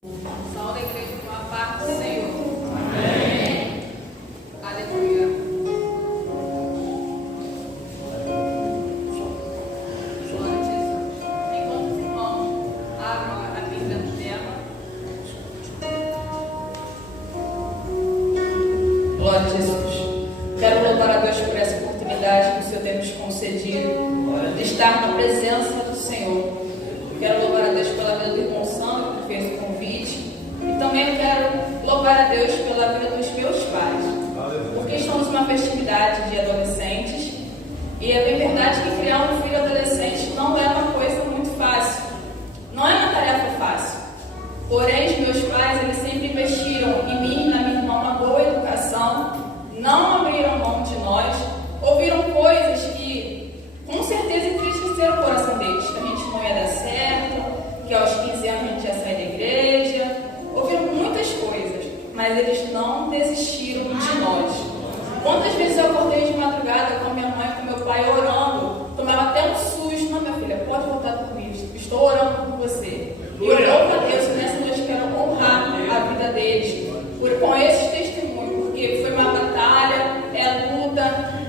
Salve a igreja com a paz do Senhor. Amém. Aleluia. Glória a Jesus. Enquanto os irmãos abram a Bíblia do tema. Glória a Jesus. Quero louvar a Deus por essa oportunidade que o Senhor tem nos concedido de estar na presença do Senhor. Quero louvar a Deus pela vida do irmão Sandro, que fez o convite. E também quero louvar a Deus pela vida dos meus pais. Porque estamos numa festividade de adolescentes. E é bem verdade que criar um filho adolescente não é uma coisa muito fácil. Não é uma tarefa fácil. Porém, os meus pais, eles sempre investiram em mim e na minha irmã uma boa educação. Não abriram mão de nós. Ouviram coisas que, com certeza, entristeceram o coração deles. Que a gente não ia dar certo, que aos 15 anos a gente ia sair da igreja. Ouviram muitas coisas, mas eles não desistiram de nós. Quantas vezes eu acordei de madrugada com a minha mãe e com meu pai orando, tomava até um susto. Não, minha filha, pode voltar a dormir, estou orando por você. E eu louvo a Deus, e nessa noite quero honrar a vida deles com esses testemunhos, porque foi uma batalha, é luta,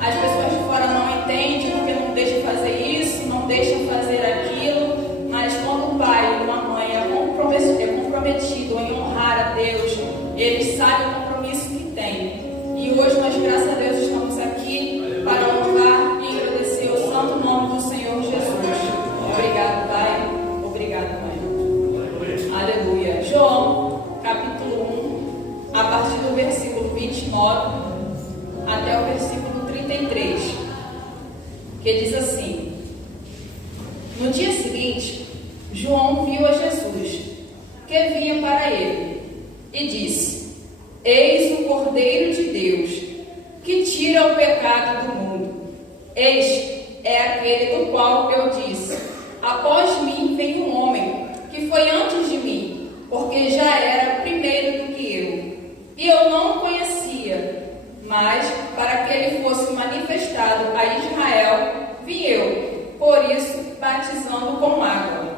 as pessoas de fora não entendem, porque não deixam fazer isso, não deixam fazer aquilo, mas quando o pai e uma mãe é comprometido em honrar a Deus, eles sabem o compromisso que têm. E hoje nós, graças a Deus, estamos aqui para louvar e agradecer o santo nome do Senhor Jesus. Obrigado, Pai. Obrigado, Mãe. Aleluia. João, capítulo 1, a partir do versículo 29 até o versículo 33, que diz assim: No dia seguinte, João viu a Jesus, que vinha para ele, e disse: Eis o Cordeiro de Deus, que tira o pecado do mundo. Este é aquele do qual eu disse: Após mim vem um homem, que foi antes de mim, porque já era primeiro do que eu. E eu não o conhecia, mas para que ele fosse manifestado a Israel, vim eu, por isso batizando com água.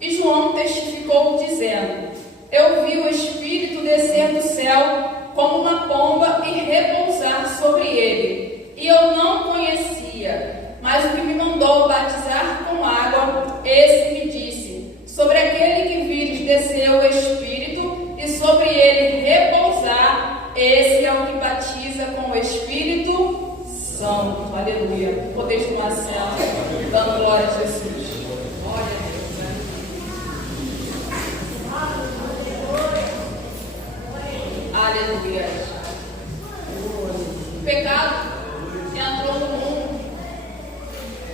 E João testificou, dizendo: Eu vi o Espírito descer do céu como uma pomba e repousar sobre ele. E eu não conhecia, mas o que me mandou batizar com água, esse me disse: Sobre aquele que vires descer o Espírito, e sobre ele repousar, esse é o que batiza com o Espírito Santo. Aleluia. Poder de uma cela, dando glória a Jesus. Glória a Deus. Aleluia. O pecado entrou no mundo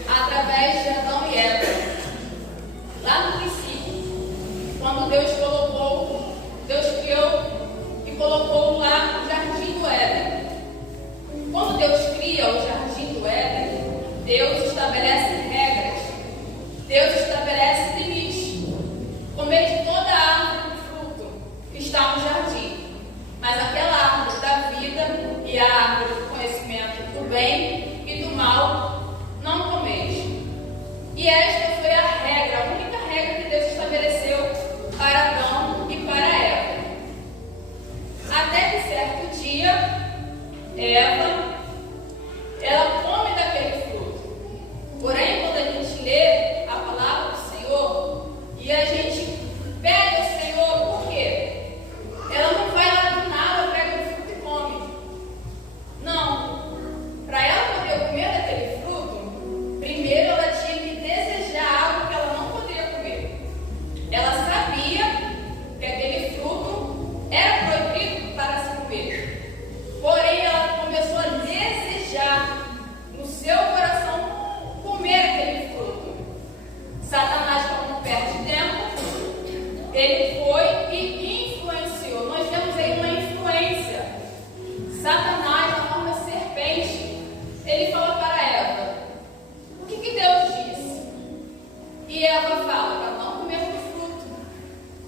através de Adão e Eva. Lá no princípio, quando Deus criou e colocou lá o jardim do Éden. Quando Deus cria o jardim do Éden, Deus estabelece regras, Deus estabelece limites. Comer de toda a árvore do fruto que está no jardim, mas aquela árvore da vida e a árvore do conhecimento do bem e do mal, não comeis. E esta foi a regra, a única regra que Deus estabeleceu para Adão e para Eva. Até que certo dia, Eva, ela come daquele fruto. Porém, quando a gente lê a palavra do Senhor e a gente pede ao Senhor, por quê? Ela não vai lá do nada, pega o fruto e come. Não. Para ela poder comer daquele fruto, primeiro ela tinha que desejar algo que ela não poderia comer. Ela sabia que aquele fruto era proibido para se comer. Porém, ela começou a desejar no seu coração comer aquele fruto. Satanás, como não perde tempo, ele foi e influenciou. Nós temos aí uma influência. Satanás, na forma de serpente, ele fala para Eva: o que Deus disse? E Eva fala para não comer do fruto.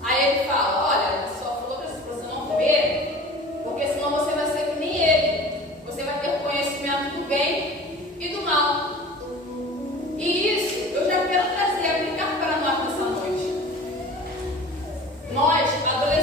Aí ele fala: olha, só falou para você não comer, porque senão você vai ser que nem ele. Você vai ter conhecimento do bem e do mal. E isso eu já quero trazer, aplicar para nós nessa noite. Nós, adolescentes,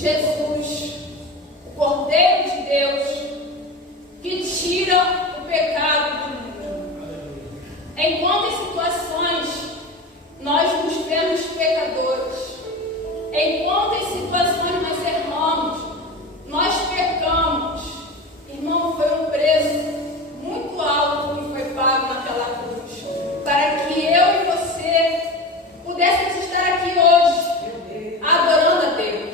Jesus, o Cordeiro de Deus, que tira o pecado do mundo. Em quantas situações nós nos vemos pecadores? Em quantas situações nós erramos? Nós pecamos. Irmão, foi um preço muito alto que foi pago naquela cruz, para que eu e você pudéssemos estar aqui hoje, adorando a Deus.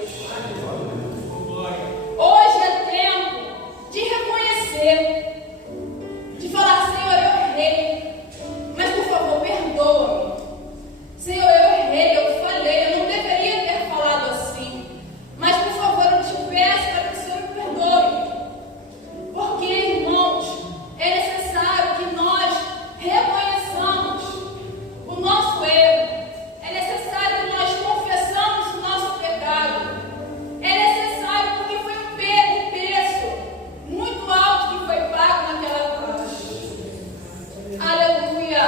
Hoje é tempo de reconhecer, de falar: Senhor, eu errei, mas por favor, perdoa-me. Senhor, eu errei, eu falhei, eu não deveria ter falado assim, mas por favor, eu te peço para que o Senhor me perdoe. Porque, irmãos, é necessário que nós reconheçamos o nosso erro. É necessário que nós confessamos o nosso pecado. É necessário porque foi um preço muito alto que foi pago naquela cruz. Aleluia!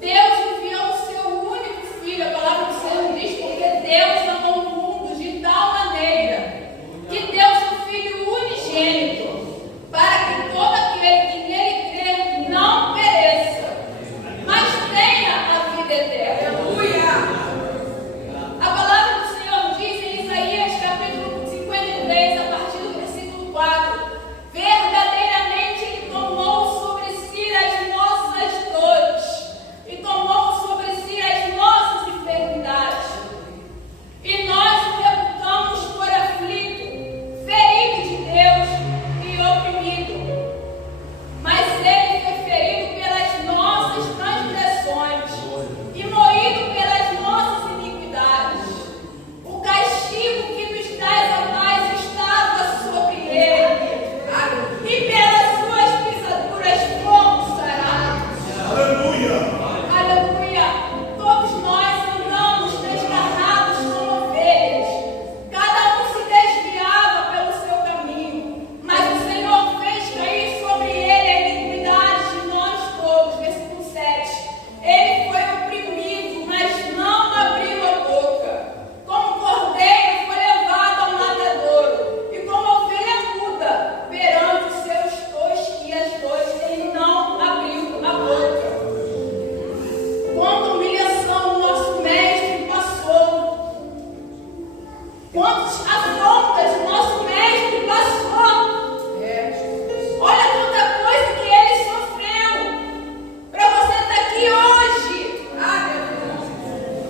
Deus enviou o seu único filho. A palavra do Senhor diz: porque Deus amou o mundo de tal maneira que deu seu Filho unigênito, para que todo aquele que nele crê não pereça, mas tenha a vida eterna. Aleluia! A palavra do Senhor diz em Isaías capítulo 53, a partir do versículo 4: verdadeiramente Ele tomou sobre si as nossas dores e tomou sobre si as nossas enfermidades. E nós o reputamos por aflito, ferido de Deus e oprimido. Mas Ele foi ferido pelas nossas transgressões e moído pelas nossas iniquidades. O castigo que nos traz a paz estava sobre Ele, e pelas suas pisaduras fomos sarados. Aleluia! Aleluia! Todos nós andamos desgarrados como ovelhas. Cada um se desviava pelo seu caminho, mas o Senhor fez cair sobre ele a iniquidade de nós todos. Versículo 7. Ele foi oprimido, mas não abriu a boca. Como cordeiro foi levado ao matadouro, e como ovelha muda perante os seus tosquias, ele não abriu a boca. Quanta humilhação o nosso mestre passou. Quantas afrontas o nosso mestre passou. Olha quanta coisa que ele sofreu para você estar aqui hoje.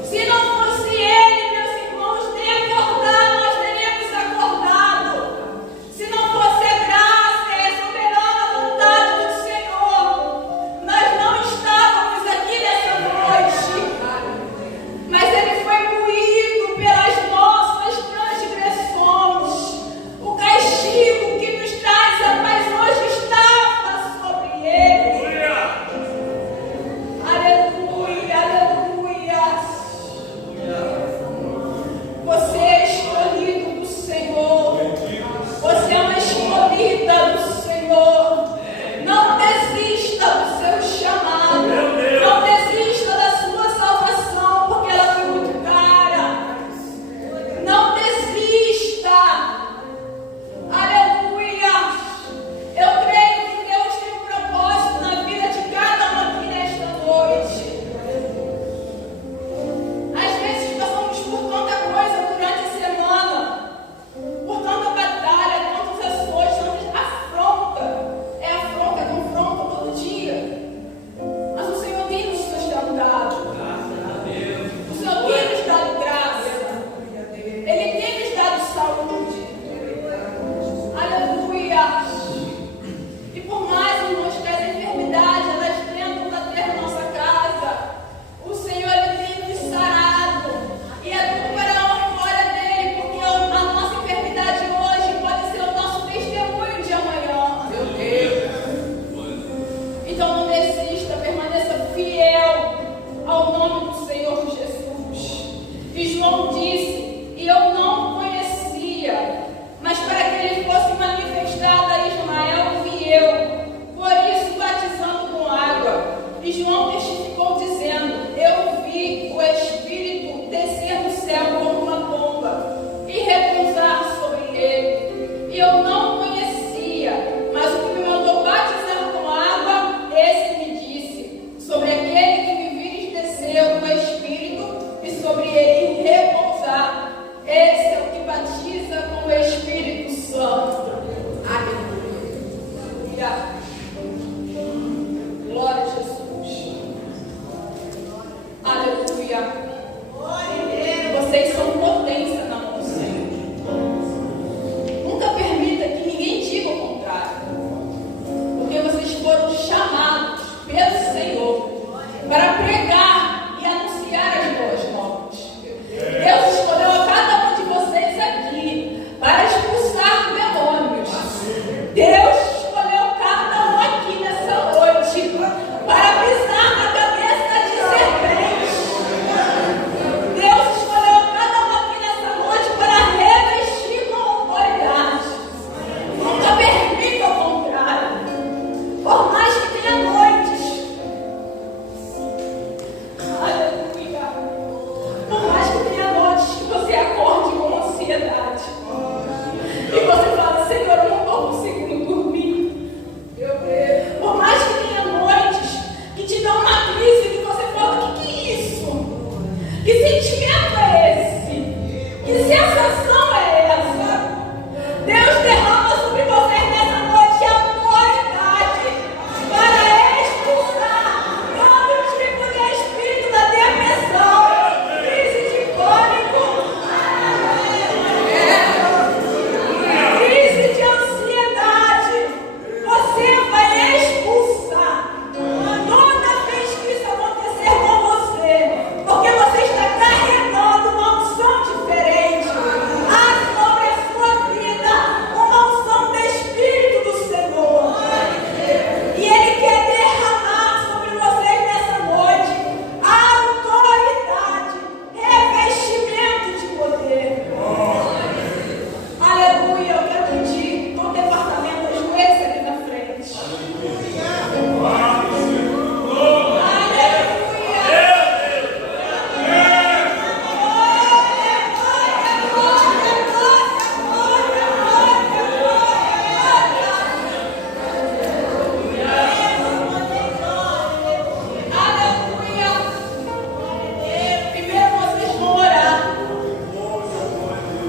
Se não fosse ele, meus irmãos, nem acordar, nós teríamos acordado. Se não fosse a graça e a soberana vontade do Senhor, nós não estávamos aqui nessa noite. Mas ele foi moído pelas nossas transgressões. O castigo que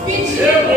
pedindo